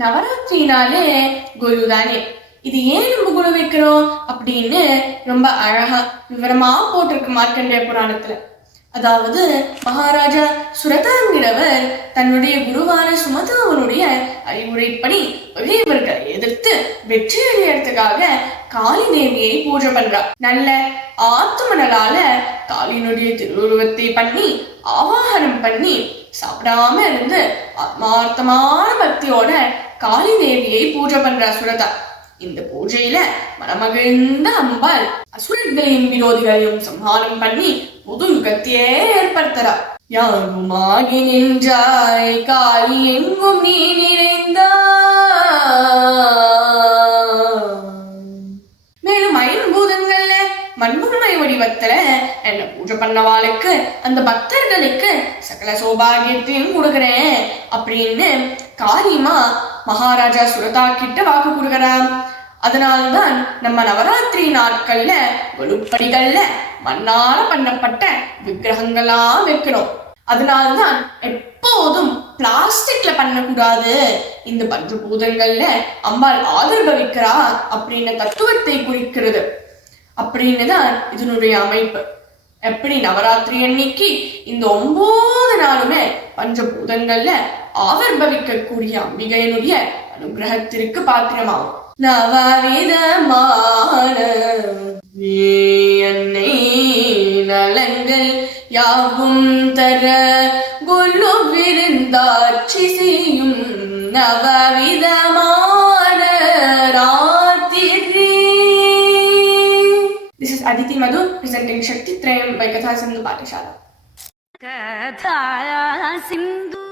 நவராத்திரினாலே குரு தானே. இது ஏன் நம்ம குரு வைக்கிறோம் அப்படின்னு ரொம்ப அழகா விவரமா போட்டிருக்கு மார்க்கண்டேய புராணத்துல. அதாவது மகாராஜா சுரதாங்கிறவர் தன்னுடைய குருவான சுமதாவனுடைய அறிவுரைப்படி பகைவர்களை எதிர்த்து வெற்றி அடையறதுக்காக காளி தேவியை பூஜை பண்றார். நல்ல ஆத்மனலால காளியினுடைய திருவுருவத்தை பண்ணி ஆவாகனம் பண்ணி சாப்பிடாம இருந்து ஆத்மார்த்தமான பக்தியோட காளி தேவியை பூஜை பண்றா சுரதா. இந்த பூஜையில மனமகிழ்ந்த அம்பாள் அசுரர்களையும் விரோதிகளையும் சம்ஹாரம் பண்ணி புது யுகத்தையே ஏற்படுத்துறா. யாருமாகி நின்றாய் காளி எங்கும் நீ நிறைந்தா. மேலும் ஐம்பூதங்கள்ல மண்புமை வடிவத்துல என்ன பூஜை பண்ணவாளுக்கு அந்த பக்தர்களுக்கு சகல சௌபாகியத்தையும் கொடுக்குறேன் அப்படின்னு காளிமா மகாராஜா சுரதா கிட்ட வாக்கு கொடுக்கிறான். அதனால்தான் நம்ம நவராத்திரி நாட்கள்ல வலுப்படிகள்ல மண்ணால பண்ணப்பட்ட விக்கிரகங்களா வைக்கிறோம். அதனால்தான் எப்போதும் பிளாஸ்டிக்ல பண்ணக்கூடாது, இந்த பஞ்சபூதங்கள்ல அம்பாள் ஆவிர்பவிக்கிறா அப்படின்னு தத்துவத்தை குறிக்கிறது அப்படின்னு தான் இதனுடைய அமைப்பு. எப்படி நவராத்திரி அன்னைக்கு இந்த 9 நாளுமே பஞ்சபூதங்கள்ல ஆவிர்பவிக்க கூடிய அம்பிகையினுடைய அனுகிரகத்திற்கு பாத்திரமாகும். நவவிதமான அன்னை நலங்கள் யாவும் தர கொல்லு விருந்தாட்சி செய்யும் நவவிதமான ராத்திரி. This is Aditi Madhu presenting Shakti Trayam by Katha Sindhu Pathashala. Katha Sindhu